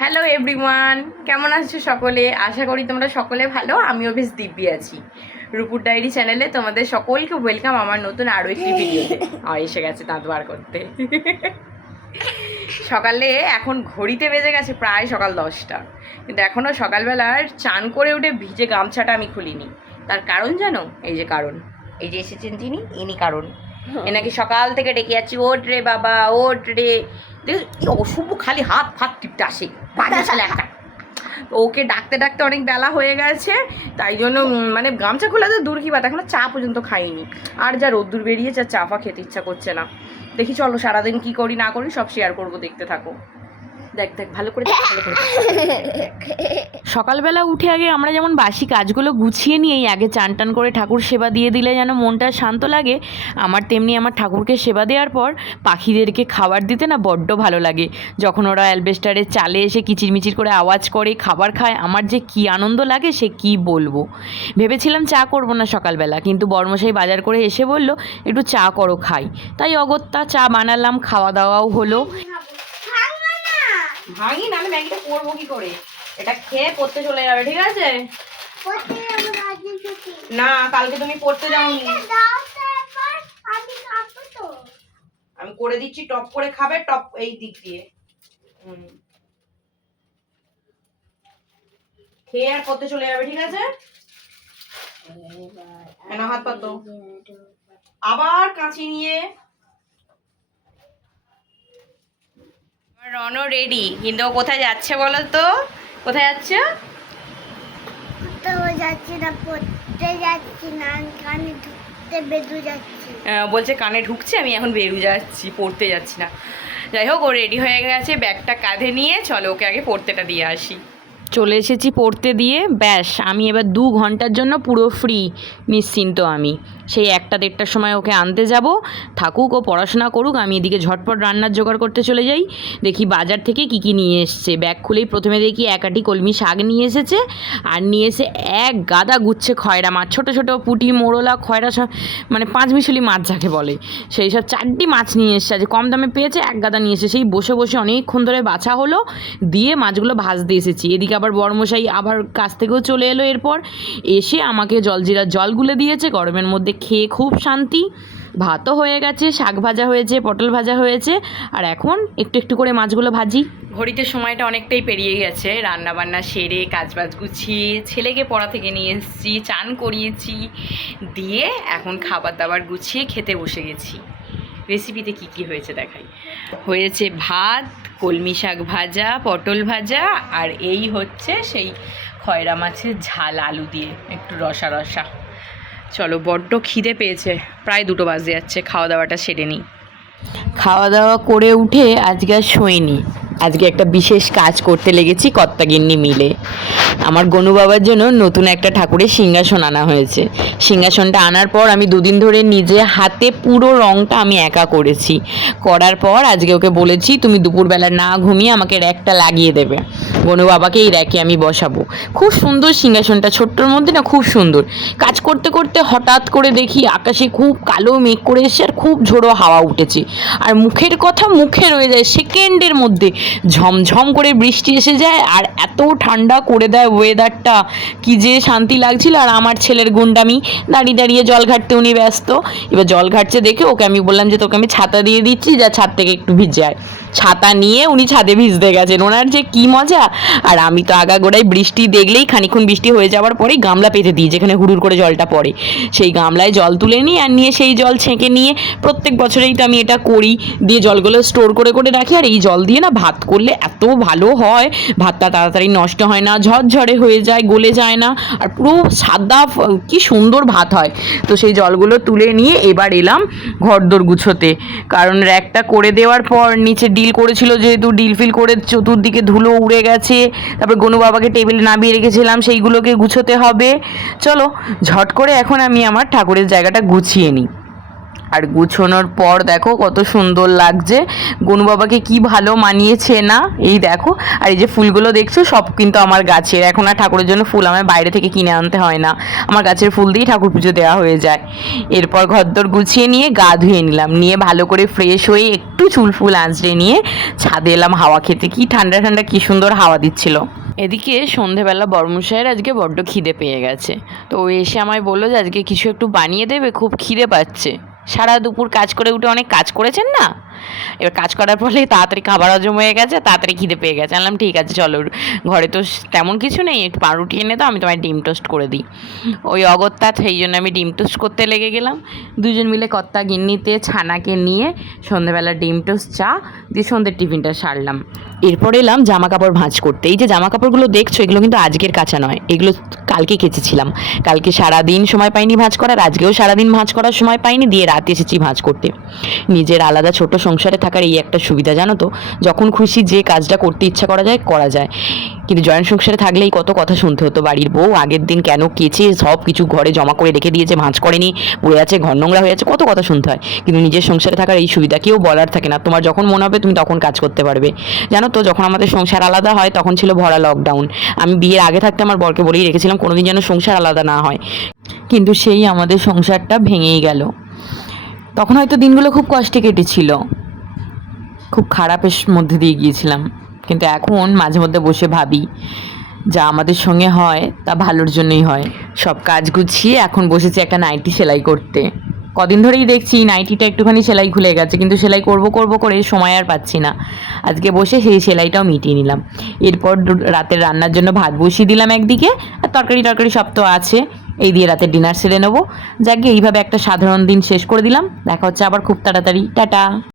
Hello everyone, কেমন আছো সকলে? আশা করি তোমরা সকলে ভালো। আমিও বেশ দিব্যি আছি। রূপুর ডায়েরি চ্যানেলে তোমাদের সকলকে ওয়েলকাম আমার নতুন আরও একটি ভিডিওতে। এসে গেছে দাঁত বার করতে। সকালে এখন ঘড়িতে বেজে গেছে প্রায় সকাল 10টা, কিন্তু এখনও সকালবেলার চান করে উঠে ভিজে গামছাটা আমি খুলিনি। তার কারণ জানো? এই যে কারণ, এই যে এসেছেন যিনি, ইনি কারণ। এনাকে সকাল থেকে ডেকে যাচ্ছি, ওঠ রে বাবা, ওঠ রে। অশুভ খালি হাত ফাত টিপতে আসে, বাজে ছেলে একটা। ওকে ডাকতে ডাকতে অনেক বেলা হয়ে গেছে, তাই জন্য মানে গামছা খোলা তো দূর কি বাত, এখনো চা পর্যন্ত খাইনি। আর যা রোদ্দুর বেরিয়েছে, চা ফা খেতে ইচ্ছা করছে না। দেখি চলো সারাদিন কি করি না করি সব শেয়ার করবো, দেখতে থাকো। দেখ দেখ ভালো করে সকালবেলা উঠে আগে আমরা যেমন বাসি কাজগুলো গুছিয়ে নিয়েই আগে চান টান করে ঠাকুর সেবা দিয়ে দিলে যেন মনটা শান্ত লাগে, আমার তেমনি আমার ঠাকুরকে সেবা দেওয়ার পর পাখিদেরকে খাবার দিতে না বড্ড ভালো লাগে। যখন ওরা অ্যালবেস্টারের চালে এসে কিচিরমিচির করে আওয়াজ করে খাবার খায়, আমার যে কী আনন্দ লাগে সে কি বলবো। ভেবেছিলাম চা করব না সকালবেলা, কিন্তু বর্মশাই বাজার করে এসে বলল একটু চা করো খাই, তাই অগত্যা চা বানালাম, খাওয়া দাওয়াও হলো। ভাঙি না, আমি ম্যাগিটা করবো কি করে? এটা খেয়ে পড়তে চলে যাবে, ঠিক আছে? না, কালকে তুমি পড়তে যাওনি। আমি করে দিচ্ছি, টপ করে খাবে, টপ এই দিক দিয়ে খেয়ে আর পড়তে চলে যাবে, ঠিক আছে? না হাত পাতো, আবার কাঁচি নিয়ে। রনো রেডি, কিন্তু ও কোথায় যাচ্ছে বলো তো? কোথায় যাচ্ছে? বলছে কানে ঢুকছে, আমি এখন বেরু যাচ্ছি, পড়তে যাচ্ছি না। যাই হোক, ও রেডি হয়ে গেছে, ব্যাগটা কাঁধে নিয়ে। চলো ওকে আগে পড়তেটা দিয়ে আসি। চলে এসেছি পড়তে দিয়ে, ব্যাস আমি এবার 2 ঘন্টার জন্য পুরো ফ্রি, নিশ্চিন্ত। আমি সেই 1টা-1:30টার সময় ওকে আনতে যাব। থাকুক ও পড়াশোনা করুক, আমি এদিকে ঝটপট রান্নার জোগাড় করতে চলে যাই। দেখি বাজার থেকে কি কি নিয়ে এসছে। ব্যাগ খুলেই প্রথমে দেখি 1 আঁটি কলমি শাক নিয়ে এসেছে, আর নিয়ে এসে 1 গাদা গুচ্ছে খয়রা মাছ, ছোটো ছোটো পুঁটি, মোরলা, খয়রা, মানে 5 মিশালি মাছ যাকে বলে, সেই সব 4টি মাছ নিয়ে এসছে। আজ কম দামে পেয়েছে, 1 গাদা নিয়ে এসে সেই বসে বসে অনেকক্ষণ ধরে বাছা হলো, দিয়ে মাছগুলো ভাজতে এসেছি। এদিকে আবার বর্মশাই আবার কাছ থেকেও চলে এলো, এরপর এসে আমাকে জলজিরার জল গুলে দিয়েছে। গরমের মধ্যে খেয়ে খুব শান্তি। ভাতও হয়ে গেছে, শাক ভাজা হয়েছে, পটল ভাজা হয়েছে, আর এখন একটু একটু করে মাছগুলো ভাজি। ঘড়িতে সময়টা অনেকটাই পেরিয়ে গেছে। রান্না বান্না সেরে কাজবাজ গুছিয়ে ছেলেকে পড়া থেকে নিয়ে এসেছি, চান করিয়েছি, দিয়ে এখন খাবার দাবার গুছিয়ে খেতে বসে গেছি। রেসিপিতে কি কি হয়েছে দেখাই। হয়েছে ভাত, কলমি শাক ভাজা, পটল ভাজা, আর এই হচ্ছে সেই খয়রা মাছের ঝাল আলু দিয়ে একটু রসা রসা। চলো, বড্ড খিদে পেয়েছে, প্রায় 2টো বাজে যাচ্ছে, খাওয়া দাওয়াটা সেরে নিই। খাওয়া দাওয়া করে উঠে আজকে আর শোয়নি, আজকে একটা বিশেষ কাজ করতে লেগেছি কর্তাগিন্নি মিলে। আমার গনু বাবার জন্য নতুন একটা ঠাকুরের সিংহাসন আনা হয়েছে। সিংহাসনটা আনার পর আমি 2 দিন ধরে নিজে হাতে পুরো রঙটা আমি একা করেছি। করার পর আজকে ওকে বলেছি তুমি দুপুরবেলা না ঘুমিয়ে আমাকে র্যাকটা লাগিয়ে দেবে। গনু বাবাকে এই র্যাকে আমি বসাবো। খুব সুন্দর সিংহাসনটা, ছোট্টর মধ্যে না খুব সুন্দর। কাজ করতে করতে হঠাৎ করে দেখি আকাশে খুব কালো মেঘ করে এসে আর খুব ঝোড়ো হাওয়া উঠেছে, আর মুখের কথা মুখে রয়ে যায়, সেকেন্ডের মধ্যে ঝমঝম করে বৃষ্টি এসে যায়, আর এত ঠান্ডা করে দেয় ওয়েদারটা, কি যে শান্তি লাগছিল। আর আমার ছেলের গুন্ডামি, দাঁড়িয়ে দাঁড়িয়ে জল ঘাটতে উনি ব্যস্ত। এবার জল ঘাটছে দেখে ওকে আমি বললাম যে তোকে আমি ছাতা দিয়ে দিচ্ছি, যা ছাদ থেকে একটু ভিজে আয়। ছাতা নিয়ে উনি ছাদে ভিজতে গেছেন, ওনার যে কি মজা। আর আমি তো আগাগোড়ায় বৃষ্টি দেখলেই খানিক্ষণ বৃষ্টি হয়ে যাওয়ার পরেই গামলা পেতে দিই, যেখানে হুড়ুর করে জলটা পড়ে, সেই গামলায় জল তুলে নিই, আর নিয়ে সেই জল ছেঁকে নিয়ে, প্রত্যেক বছরেই তো আমি এটা করি, দিয়ে জলগুলো স্টোর করে করে রাখি। আর এই জল দিয়ে না ভাত করলে এত ভালো হয়, ভাতটা তাড়াতাড়ি নষ্ট হয় না, ঝরঝরে হয়ে যায়, গলে যায় না, আর পুরো সাদা কি সুন্দর ভাত হয়। তো সেই জলগুলো তুলে নিয়ে এবার এলাম ঘরদোর গুছোতে, কারণ র্যাকটা করে দেওয়ার পর নিচে ডিল করেছিল, যেহেতু ডিল ফিল করে চতুর্দিকে ধুলো উড়ে গেছে, তারপর গনু বাবাকে টেবিলে নামিয়ে রেখেছিলাম, সেইগুলোকে গুছোতে হবে। চলো ঝট করে এখন আমি আমার ঠাকুরের জায়গাটা গুছিয়ে নিই। আর গুছোনোর পর দেখো কত সুন্দর লাগছে। গনু বাবাকে কি ভালো মানিয়েছে না, এই দেখো। আর এই যে ফুলগুলো দেখছো সব কিন্তু আমার গাছের, এখন আর ঠাকুরের জন্য ফুল আমার বাইরে থেকে কিনে আনতে হয় না, আমার গাছের ফুল দিয়েই ঠাকুর পুজো দেওয়া হয়ে যায়। এরপর ঘরদোর গুছিয়ে নিয়ে গা ধুয়ে নিলাম, নিয়ে ভালো করে ফ্রেশ হয়ে একটু চুল ফুল আঁচড়ে নিয়ে ছাদে এলাম হাওয়া খেতে। কি ঠান্ডা ঠান্ডা কি সুন্দর হাওয়া দিচ্ছিল। এদিকে সন্ধেবেলা বর্মশাইয়ের আজকে বড্ড খিদে পেয়ে গেছে, তো ও এসে আমায় বললো যে আজকে কিছু একটু বানিয়ে দেবে, খুব খিদে পাচ্ছে। সারা দুপুর কাজ করে উঠে অনেক কাজ করেছেন না, এবার কাজ করার ফলে তাড়াতাড়ি খাবার হজম হয়ে গেছে, তাড়াতাড়ি খিদে পেয়ে গেছে। আনলাম ঠিক আছে চলো, ঘরে তো তেমন কিছু নেই, একটু পাউরুটি এনে দাও, আমি তোমায় ডিম টোস্ট করে দিই। ওই অগত্যা সেই জন্য আমি ডিম টোস্ট করতে লেগে গেলাম। দুজন মিলে কর্তা গিন্নিতে ছানাকে নিয়ে সন্ধেবেলা ডিম টোস্ট চা দিয়ে সন্ধ্যের টিফিনটা সারলাম। এরপর এলাম জামা কাপড় ভাঁজ করতে। এই যে জামা কাপড়গুলো দেখছো এগুলো কিন্তু আজকের কাঁচা নয়, এগুলো কালকে কেচেছিলাম। কালকে সারাদিন সময় পাইনি ভাঁজ করার, আজকেও সারাদিন ভাঁজ করার সময় পাইনি, দিয়ে রাতে এসেছি ভাঁজ করতে। নিজের আলাদা ছোট সংসারে থাকার এই একটা সুবিধা জানো তো, যখন খুশি যে কাজটা করতে ইচ্ছা করা যায়। কিন্তু জয়েন্ট সংসারে থাকলেই কত কথা শুনতে হতো, বাড়ির বউ আগের দিন কেন কেচে সব কিছু ঘরে জমা করে রেখে দিয়েছে, ভাঁজ করেনি, পড়ে আছে, ঘর নোংরা হয়ে আছে, কত কথা শুনতে হয়। কিন্তু নিজের সংসারে থাকার এই সুবিধা কেউ বলার থাকে না, তোমার যখন মনে হবে তুমি তখন কাজ করতে পারবে। জানো তো যখন আমাদের সংসার আলাদা হয় তখন ছিল ভরা লকডাউন। আমি বিয়ের আগে থাকতে আমার বরকে বলেই রেখেছিলাম কোনোদিন যেন সংসার আলাদা না হয়, কিন্তু সেই আমাদের সংসারটা ভেঙেই গেল। তখন হয়তো দিনগুলো খুব কষ্টে কেটেছিল, খুব খারাপের মধ্যে দিয়ে গিয়েছিলাম, কিন্তু এখন মাঝে মধ্যে বসে ভাবি যা আমাদের সঙ্গে হয় তা ভালোর জন্যই হয়। সব কাজ গুছিয়ে এখন বসেছি একটা নাইটি সেলাই করতে। কদিন ধরেই দেখছি নাইটিটা একটুখানি সেলাই খুলে গেছে, কিন্তু সেলাই করব করে সময় আর পাচ্ছি না। আজকে বসে সেই সেলাইটাও মিটিয়ে নিলাম। এরপর রাতের রান্নার জন্য ভাত বসিয়ে দিলাম একদিকে, আর তরকারি সব তো আছে, এই দিয়ে রাতের ডিনার সেরে নেবো। যাকে এইভাবে একটা সাধারণ দিন শেষ করে দিলাম। দেখা হচ্ছে আবার খুব তাড়াতাড়ি, টাটা।